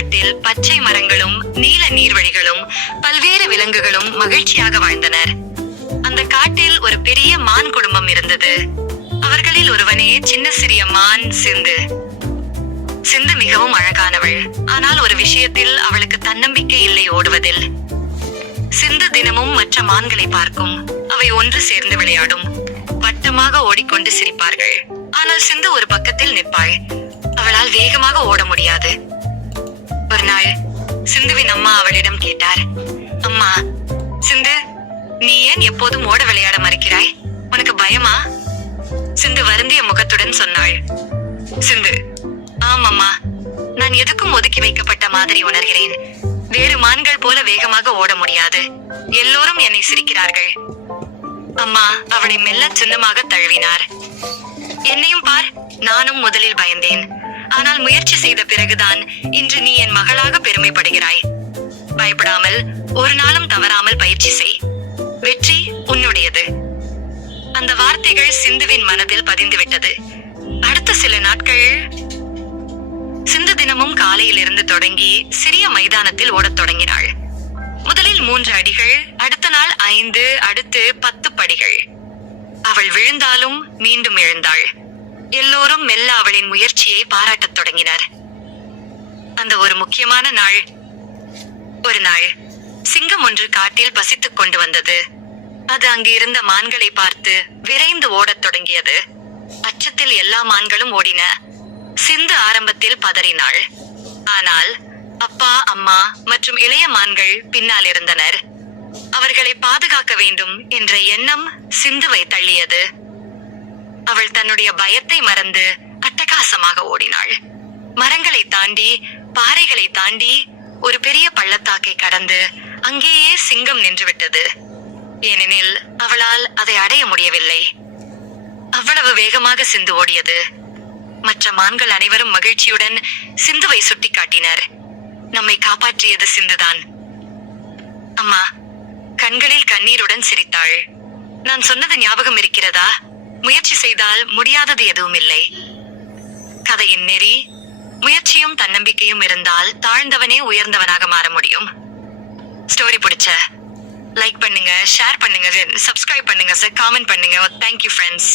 காட்டில் பச்சை மரங்களும் நீல நீர்வழிகளும் பல்வேறு விலங்குகளும் மகிழ்ச்சியாக வாழ்ந்தனர். அந்த காட்டில் ஒரு பெரிய மான் குடும்பம் இருந்தது. அவர்களில் ஒருவனே சின்ன சிறிய மான் சிந்து. சிந்து மிகவும் அழகானவள். ஆனால் ஒரு விஷயத்தில் அவளுக்கு தன்னம்பிக்கை இல்லை, ஓடுவதில். சிந்து தினமும் மற்ற மான்களை பார்க்கும். அவை ஒன்று சேர்ந்து விளையாடும். வட்டமாக ஓடிக்கொண்டு சிரிப்பார்கள். ஆனால் சிந்து ஒரு பக்கத்தில் நிற்பாள். அவளால் வேகமாக ஓட முடியாது. ஒரு நாள் சிந்துவின் அம்மா அவளிடம் கேட்டார், அம்மா, சிந்து, நீ ஏன் எப்போதும் ஓட விளையாட மறுக்கிறாய்? உனக்கு பயமா? சிந்து வருந்திய முகத்துடன் சொன்னாள், சிந்து, ஆமம்மா, நான் எதுக்கும் ஒதுக்கி வைக்கப்பட்ட மாதிரி உணர்கிறேன். வேறு மான்கள் போல வேகமாக ஓட முடியாது. எல்லோரும் என்னை சிரிக்கிறார்கள். அம்மா அவளை மெல்ல சின்னமாக தழுவினார். என்னையும் பார், நானும் முதலில் பயந்தேன். ஆனால் முயற்சி செய்த பிறகுதான் இன்று நீ என் மகளாக பெருமைப்படுகிறாய். பயப்படாமல், ஒரு நாளும் தவறாமல் பயிற்சி செய். வெற்றி உன்னுடையது. அந்த வார்த்தைகள் சிந்துவின் மனதில் பதிந்துவிட்டது. அடுத்த சில நாட்கள் சிந்து தினமும் காலையிலிருந்து தொடங்கி சிறிய மைதானத்தில் ஓடத் தொடங்கினாள். முதலில் 3 அடிகள், அடுத்த நாள் 5, அடுத்து 10 படிகள். அவள் விழுந்தாலும் மீண்டும் எழுந்தாள். எல்லோரும் மெல்ல அவளின் முயற்சியை பாராட்டத் தொடங்கினர். அந்த ஒரு முக்கியமான நாள். ஒரு நாள் சிங்கம் ஒன்று காட்டில் பசித்துக் கொண்டு வந்தது. அது அங்கு இருந்த மான்களை பார்த்து விரைந்து ஓடத் தொடங்கியது. அச்சத்தில் எல்லா மான்களும் ஓடின. சிந்து ஆரம்பத்தில் பதறினாள். ஆனால் அப்பா, அம்மா மற்றும் இளைய மான்கள் பின்னால் இருந்தனர். அவர்களை பாதுகாக்க வேண்டும் என்ற எண்ணம் சிந்துவை தள்ளியது. அவள் தன்னுடைய பயத்தை மறந்து அட்டகாசமாக ஓடினாள். மரங்களை தாண்டி, பாறைகளை தாண்டி, ஒரு பெரிய பள்ளத்தாக்கை கடந்து அங்கேயே சிங்கம் நின்றுவிட்டது. ஏனெனில் அவளால் அதை அடைய முடியவில்லை. அவ்வளவு வேகமாக சிந்து ஓடியது. மற்ற மான்கள் அனைவரும் மகிழ்ச்சியுடன் சிந்துவை சுட்டிக்காட்டினர். நம்மை காப்பாற்றியது சிந்துதான். அம்மா கண்களில் கண்ணீருடன் சிரித்தாள். நான் சொன்னது ஞாபகம் இருக்கிறதா? முயற்சி செய்தால் முடியாதது எதுவும் இல்லை. கதையின் நெறி, முயற்சியும் தன்னம்பிக்கையும் இருந்தால் தாழ்ந்தவனே உயர்ந்தவனாக மாற முடியும். ஸ்டோரி பிடிச்ச லைக் பண்ணுங்க, ஷேர் பண்ணுங்க, சப்ஸ்கிரைப் பண்ணுங்க சார், காமெண்ட் பண்ணுங்க. Thank you friends.